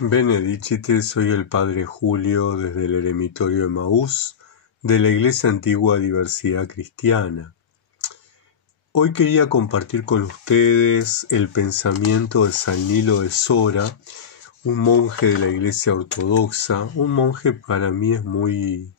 Benedicite, soy el Padre Julio desde el Eremitorio Emaús de la Iglesia Antigua Diversidad Cristiana. Hoy quería compartir con ustedes el pensamiento de San Nilo de Sora, un monje de la Iglesia Ortodoxa. Un monje para mí es muy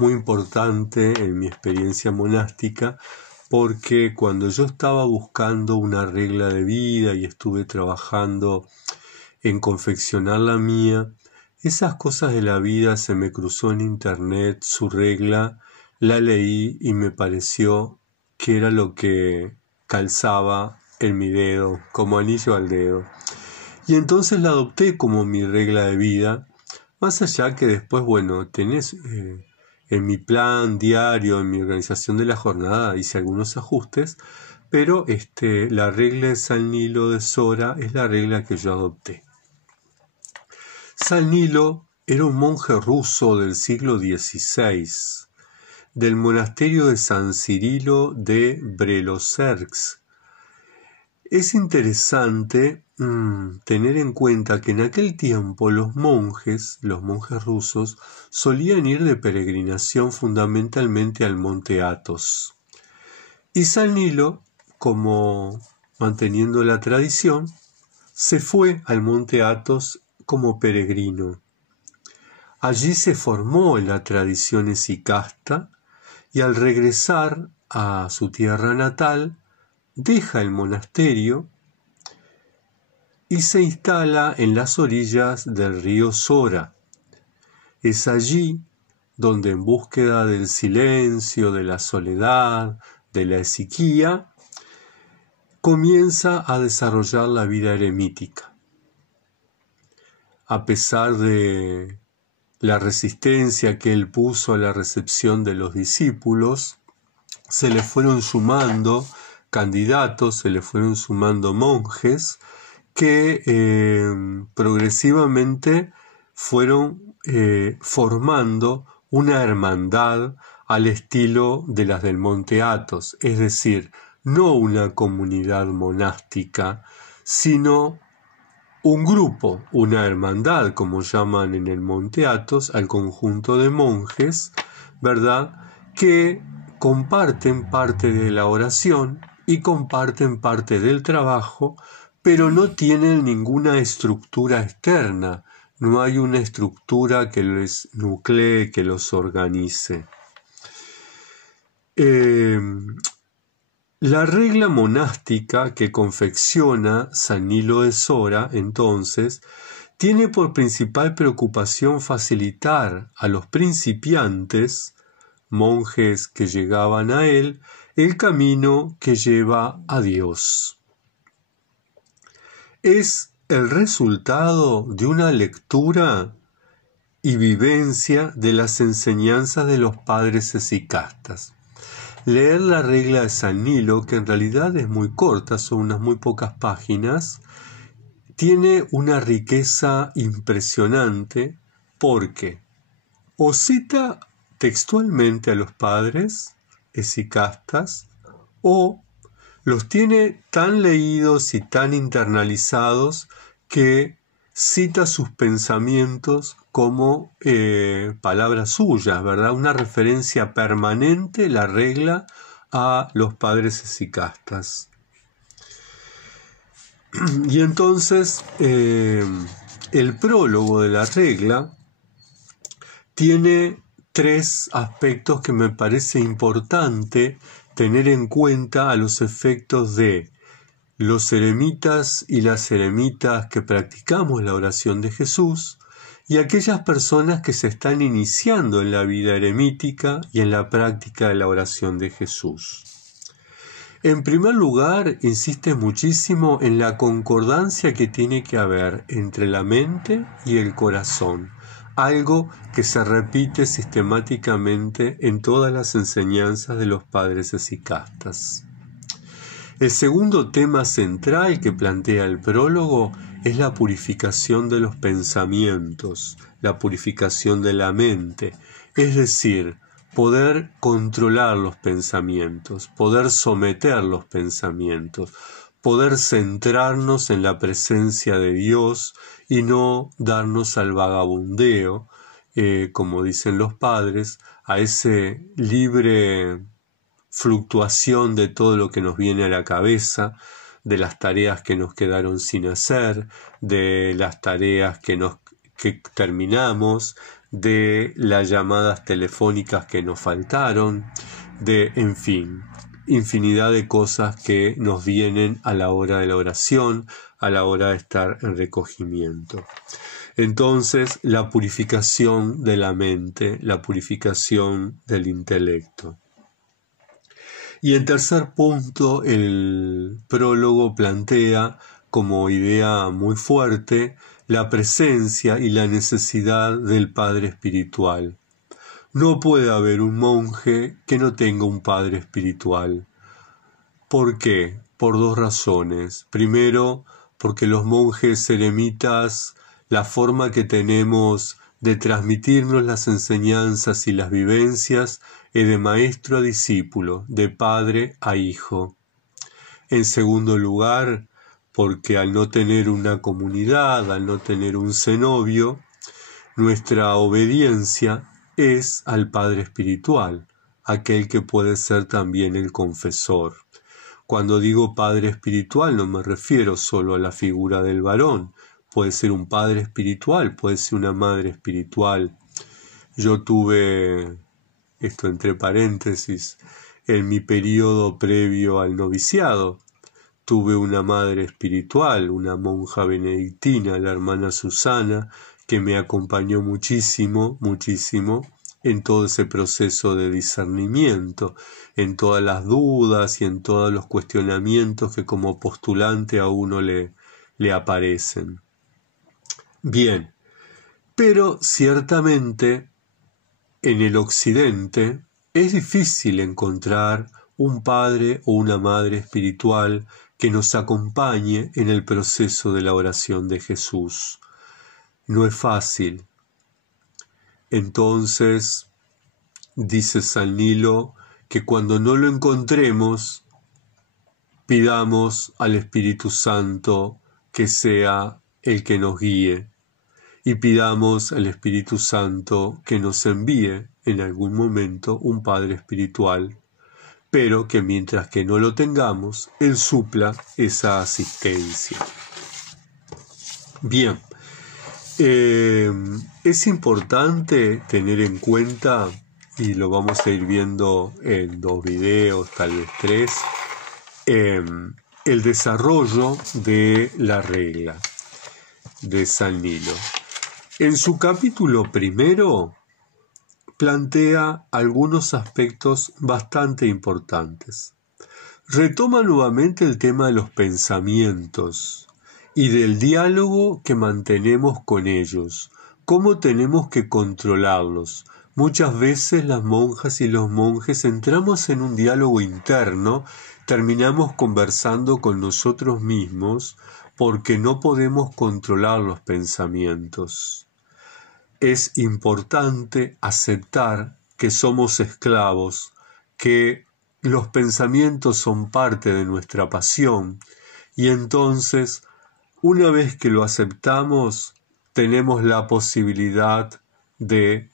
importante en mi experiencia monástica, porque cuando yo estaba buscando una regla de vida y estuve trabajando en confeccionar la mía, esas cosas de la vida se me cruzó en internet, su regla, la leí y me pareció que era lo que calzaba en mi dedo, como anillo al dedo. Y entonces la adopté como mi regla de vida, más allá que después, tenés en mi plan diario, en mi organización de la jornada, hice algunos ajustes, pero la regla de San Nilo de Sora es la regla que yo adopté. San Nilo era un monje ruso del siglo XVI, del monasterio de San Cirilo de Belozersk. Es interesante tener en cuenta que en aquel tiempo los monjes rusos, solían ir de peregrinación fundamentalmente al monte Athos. Y San Nilo, como manteniendo la tradición, se fue al monte Athos como peregrino. Allí se formó en la tradición esicasta y al regresar a su tierra natal deja el monasterio y se instala en las orillas del río Sora. Es allí donde, en búsqueda del silencio, de la soledad, de la esiquía, comienza a desarrollar la vida eremítica. A pesar de la resistencia que él puso a la recepción de los discípulos, se le fueron sumando candidatos, se le fueron sumando monjes que progresivamente fueron formando una hermandad al estilo de las del Monte Athos, es decir, no una comunidad monástica, sino un grupo, una hermandad, como llaman en el Monte Athos, al conjunto de monjes, ¿verdad?, que comparten parte de la oración y comparten parte del trabajo, pero no tienen ninguna estructura externa, no hay una estructura que les nuclee, que los organice. La regla monástica que confecciona San Nilo de Sora, entonces, tiene por principal preocupación facilitar a los principiantes, monjes que llegaban a él, el camino que lleva a Dios. Es el resultado de una lectura y vivencia de las enseñanzas de los padres esicastas. Leer la regla de San Nilo, que en realidad es muy corta, son unas muy pocas páginas, tiene una riqueza impresionante porque o cita textualmente a los padres esicastas o los tiene tan leídos y tan internalizados que cita sus pensamientos como palabras suyas, ¿verdad? Una referencia permanente, la regla, a los padres esicastas. Y entonces el prólogo de la regla tiene tres aspectos que me parece importante tener en cuenta a los efectos de los eremitas y las eremitas que practicamos la oración de Jesús y aquellas personas que se están iniciando en la vida eremítica y en la práctica de la oración de Jesús. En primer lugar, insiste muchísimo en la concordancia que tiene que haber entre la mente y el corazón, algo que se repite sistemáticamente en todas las enseñanzas de los padres esicastas. El segundo tema central que plantea el prólogo es la purificación de los pensamientos, la purificación de la mente, es decir, poder controlar los pensamientos, poder someter los pensamientos, poder centrarnos en la presencia de Dios y no darnos al vagabundeo, como dicen los padres, a ese libre fluctuación de todo lo que nos viene a la cabeza, de las tareas que nos quedaron sin hacer, de las tareas que terminamos, de las llamadas telefónicas que nos faltaron, en fin, infinidad de cosas que nos vienen a la hora de la oración, a la hora de estar en recogimiento. Entonces, la purificación de la mente, la purificación del intelecto. Y en tercer punto, el prólogo plantea como idea muy fuerte la presencia y la necesidad del padre espiritual. No puede haber un monje que no tenga un padre espiritual. ¿Por qué? Por dos razones. Primero, porque los monjes eremitas, la forma que tenemos de transmitirnos las enseñanzas y las vivencias es de maestro a discípulo, de padre a hijo. En segundo lugar, porque al no tener una comunidad, al no tener un cenobio, nuestra obediencia es al Padre espiritual, aquel que puede ser también el confesor. Cuando digo Padre espiritual no me refiero solo a la figura del varón, puede ser un padre espiritual, puede ser una madre espiritual. Yo tuve, esto entre paréntesis, en mi periodo previo al noviciado, tuve una madre espiritual, una monja benedictina, la hermana Susana, que me acompañó muchísimo, muchísimo en todo ese proceso de discernimiento, en todas las dudas y en todos los cuestionamientos que como postulante a uno le aparecen. Bien, pero ciertamente en el occidente es difícil encontrar un padre o una madre espiritual que nos acompañe en el proceso de la oración de Jesús. No es fácil. Entonces, dice San Nilo, que cuando no lo encontremos, pidamos al Espíritu Santo que sea el que nos guíe y pidamos al Espíritu Santo que nos envíe en algún momento un Padre espiritual, pero que mientras que no lo tengamos, Él supla esa asistencia. Bien. Es importante tener en cuenta, y lo vamos a ir viendo en 2 videos, tal vez 3, el desarrollo de la regla de San Nilo. En su capítulo primero plantea algunos aspectos bastante importantes. Retoma nuevamente el tema de los pensamientos y del diálogo que mantenemos con ellos, cómo tenemos que controlarlos. Muchas veces las monjas y los monjes entramos en un diálogo interno, terminamos conversando con nosotros mismos porque no podemos controlar los pensamientos. Es importante aceptar que somos esclavos, que los pensamientos son parte de nuestra pasión y entonces una vez que lo aceptamos, tenemos la posibilidad de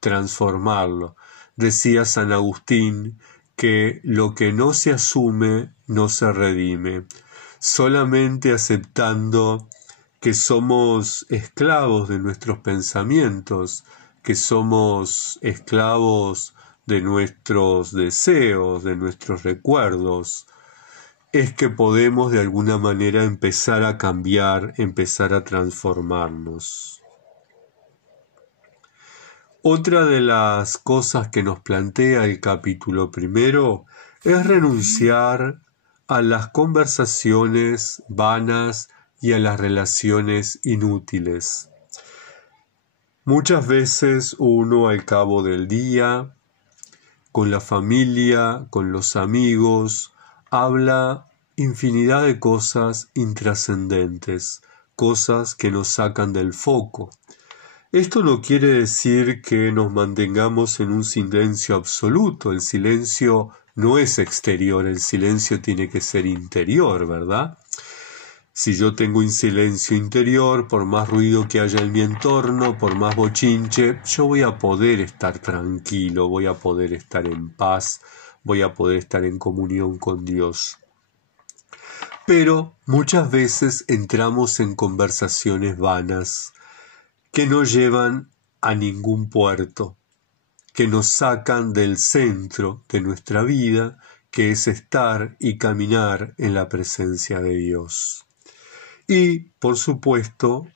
transformarlo. Decía San Agustín que lo que no se asume no se redime. Solamente aceptando que somos esclavos de nuestros pensamientos, que somos esclavos de nuestros deseos, de nuestros recuerdos, es que podemos de alguna manera empezar a cambiar, empezar a transformarnos. Otra de las cosas que nos plantea el capítulo primero es renunciar a las conversaciones vanas y a las relaciones inútiles. Muchas veces uno al cabo del día, con la familia, con los amigos, habla infinidad de cosas intrascendentes, cosas que nos sacan del foco. Esto no quiere decir que nos mantengamos en un silencio absoluto. El silencio no es exterior, el silencio tiene que ser interior, ¿verdad? Si yo tengo un silencio interior, por más ruido que haya en mi entorno, por más bochinche, yo voy a poder estar tranquilo, voy a poder estar en paz, voy a poder estar en comunión con Dios. Pero muchas veces entramos en conversaciones vanas que no llevan a ningún puerto, que nos sacan del centro de nuestra vida, que es estar y caminar en la presencia de Dios. Y, por supuesto,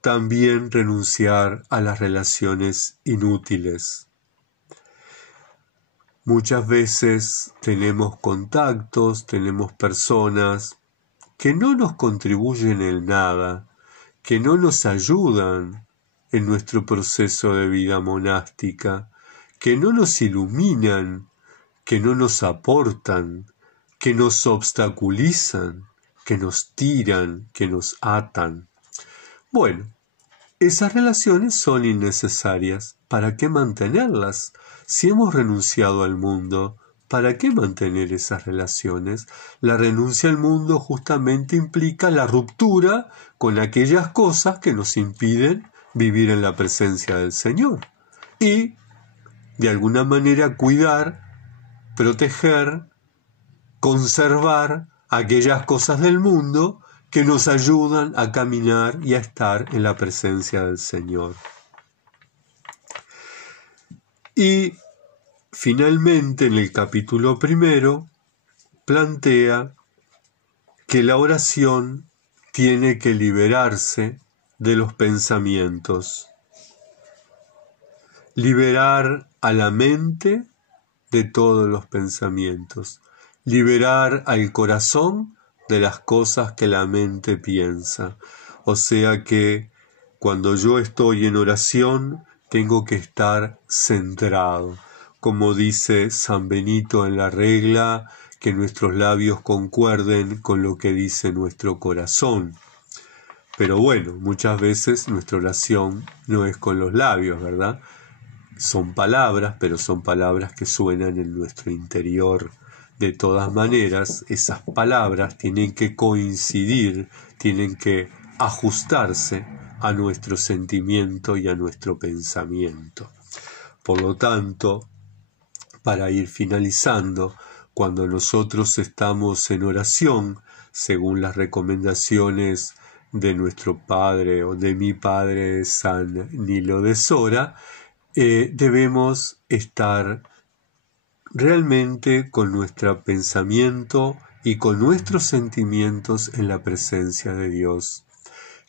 también renunciar a las relaciones inútiles. Muchas veces tenemos contactos, tenemos personas que no nos contribuyen en nada, que no nos ayudan en nuestro proceso de vida monástica, que no nos iluminan, que no nos aportan, que nos obstaculizan, que nos tiran, que nos atan. Bueno, esas relaciones son innecesarias. ¿Para qué mantenerlas? Si hemos renunciado al mundo, ¿para qué mantener esas relaciones? La renuncia al mundo justamente implica la ruptura con aquellas cosas que nos impiden vivir en la presencia del Señor. Y, de alguna manera, cuidar, proteger, conservar aquellas cosas del mundo que nos ayudan a caminar y a estar en la presencia del Señor. Y finalmente, en el capítulo 1, plantea que la oración tiene que liberarse de los pensamientos, liberar a la mente de todos los pensamientos, liberar al corazón de las cosas que la mente piensa. O sea que cuando yo estoy en oración, tengo que estar centrado. Como dice San Benito en la regla, que nuestros labios concuerden con lo que dice nuestro corazón. Pero bueno, muchas veces nuestra oración no es con los labios, ¿verdad? Son palabras, pero son palabras que suenan en nuestro interior. De todas maneras, esas palabras tienen que coincidir, tienen que ajustarse a nuestro sentimiento y a nuestro pensamiento. Por lo tanto, para ir finalizando, cuando nosotros estamos en oración, según las recomendaciones de nuestro padre o de mi padre San Nilo de Sora, debemos estar realmente con nuestro pensamiento y con nuestros sentimientos en la presencia de Dios.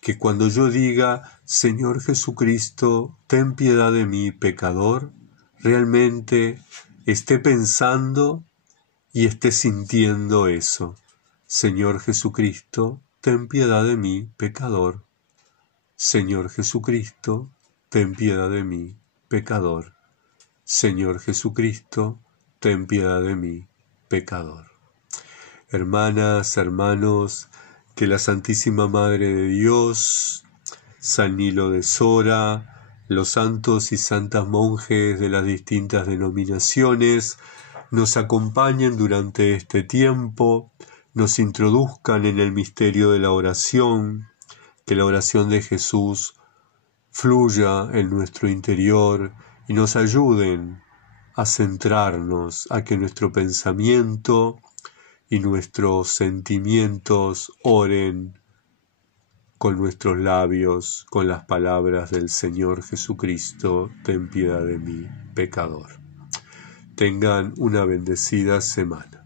Que cuando yo diga, Señor Jesucristo, ten piedad de mí, pecador, realmente esté pensando y esté sintiendo eso. Señor Jesucristo, ten piedad de mí, pecador. Señor Jesucristo, ten piedad de mí, pecador. Señor Jesucristo, ten piedad de mí, pecador. Hermanas, hermanos, que la Santísima Madre de Dios, San Nilo de Sora, los santos y santas monjes de las distintas denominaciones nos acompañen durante este tiempo, nos introduzcan en el misterio de la oración, que la oración de Jesús fluya en nuestro interior y nos ayuden a centrarnos, a que nuestro pensamiento y nuestros sentimientos oren con nuestros labios, con las palabras del Señor Jesucristo, ten piedad de mí, pecador. Tengan una bendecida semana.